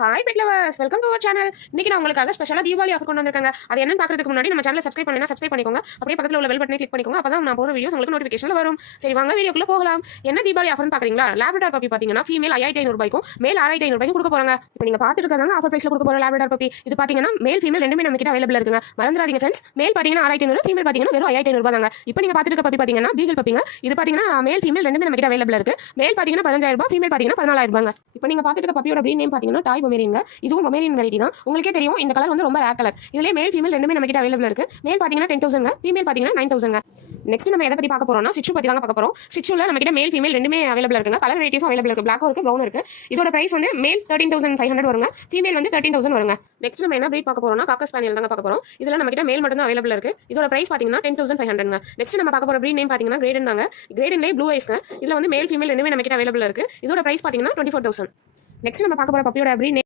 Hi pet lovers, welcome to our channel. இன்னைக்கு நான் உங்களுக்காக ஸ்பெஷலாக தீபாவளி ஆஃபர் கொண்டு வந்திருக்காங்க. அது என்னன்னு பார்க்கறதுக்கு முன்னாடி நம்ம சேனலை சப்ஸ்கிரைப் பண்ணலாம், சப்ஸ்கிரைப் பண்ணிக்கோங்க. அப்படியே பக்கத்தில் உள்ள பெல் பட்டனை கிளிக் பண்ணிக்கோங்க. அப்பதான் நான் போகிற வீடியோஸ் உங்களுக்கு நோட்டிஃபிகேஷன் வரும். சரி, வாங்க வீடியோக்குள்ள போகலாம். என்ன தீபாவளி ஆஃபர்னு பார்க்குறீங்களா? லேப்ரடார் பப்பி பார்த்தீங்கன்னா ஃபீமேல் 5500 ரூபாய்க்கும் மேல் 6500 ரூபாய்க்கும் கொடுக்க போறாங்க. இப்போ நீங்க பார்த்துட்டு இருக்கிறதாங்க ஆஃபர் பிரைஸ்ல கொடுக்க போற லேப்ரடார் பப்பி. இது பார்த்தீங்கன்னா மேல் ஃபீமேல் ரெண்டுமே நம்ம கிட்ட அவைலபிள் இருக்குங்க. மறந்துடாதீங்க ஃப்ரெண்ட்ஸ், மேல் பார்த்தீங்கன்னா 6500, ஃபீமேல் பார்த்தீங்கன்னா வெறும் 5500 ரூபாய் தாங்க. இப்போ நீங்க பார்த்துட்டு இருக்க பப்பி பார்த்தீங்கன்னா பீகிள் பப்பிங்க. இது பார்த்தீங்கன்னா மேல் ஃபீமேல் ரெண்டுமே நம்ம கிட்ட அவைலபிள் இருக்கு. மேல் பார்த்தீங்கன்னா 15000 ரூபாய், ஃபீமேல் பார்த்தீங்கன்னா 14000 ரூபாய். இப்போ நீங்க பார்த்துட்டு இருக்க பப்பியோட பிரீட் நேம் பார்த்தீங்கன்னா டாய் பொமேரியன். இதுவும் பொமேரியன் வெரைட்டி தான். உங்களுக்கே தெரியும் இந்த கலர் வந்து ரொம்ப ரேர் கலர். இதுலயே மேல் ஃபீமேல் ரெண்டுமே நம்ம கிட்ட அவைலபிள் இருக்கு. மேல் பாத்தீங்கன்னா 10000, ஃபீமேல் பாத்தீங்கன்னா 9000. நெக்ஸ்ட் நம்ம எதை பத்தி பார்க்க போறோம்னா சிச்சு பத்தி தாங்க பார்க்க போறோம். சிச்சுல நம்ம கிட்ட மேல் ஃபீமேல் ரெண்டுமே அவைலபிள் இருக்குங்க. கலர் வெரைட்டிஸும் அவைலபிள் இருக்கு. பிளாக்கும் இருக்கு, ப்ரௌன் இருக்கு. இதோட பிரைஸ் வந்து மேல் 13500 வருங்க, ஃபீமேல் வந்து 13000 வருங்க. நெக்ஸ்ட் நம்ம என்ன பிரீட் பார்க்க போறோம்னா காக்கர் ஸ்பானியல் தாங்க பார்க்க போறோம். இதுல நம்ம கிட்ட மேல் மட்டும் தான் அவைலபிள் இருக்கு. இதோட பிரைஸ் பாத்தீங்கன்னா 10500ங்க. நெக்ஸ்ட் நம்ம பார்க்க போற பிரீட் நேம் பாத்தீங்கன்னா கிரேடன் தாங்க. கிரேடன்லயே ப்ளூ ஐஸ்ங்க. இதுல வந்து மேல் ஃபீமேல் ரெண்டுமே நம்ம கிட்ட அவைலபிள் இருக்கு. இதோட பிரைஸ் பாத்தீங்கன்னா 24000. நெக்ஸ்ட் நம்ம பார்க்க போற பப்பியோட பிரீட்